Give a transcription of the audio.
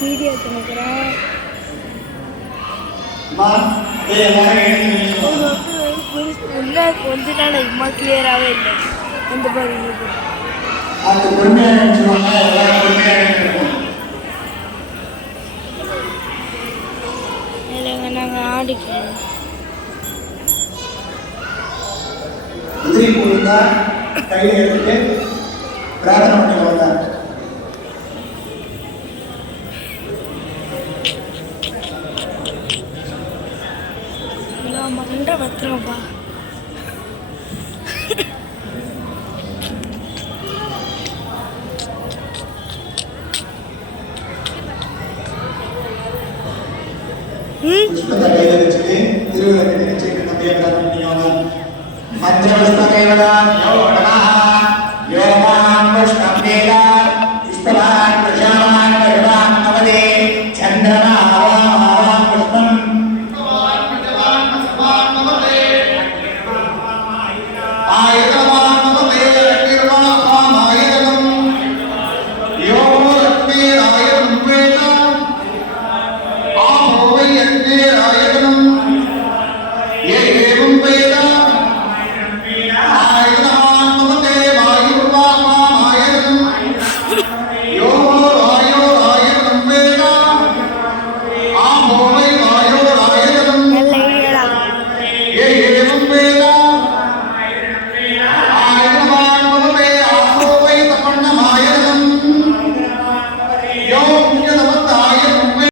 Video நினைக்கிறேன் கொஞ்ச நாள் இம்மா கிளியராகவே இல்லை அந்த மாதிரி இல்லைங்க நாங்கள் ஆடிக்கிறோம் கையில் எடுத்துட்டு பிரார்த்தனை பண்ணி வந்தார். மகன்ற பத்திரம்ப்பா புஷ்பத்தை கையில் வச்சுட்டு திருவிழா நினைச்சுட்டு நம்பிய பிரார்த்தனை பண்ணி வந்தார். மந்திர புஷ்ப கைவதா யோகா யோகாம் புஷ்பம் வேதா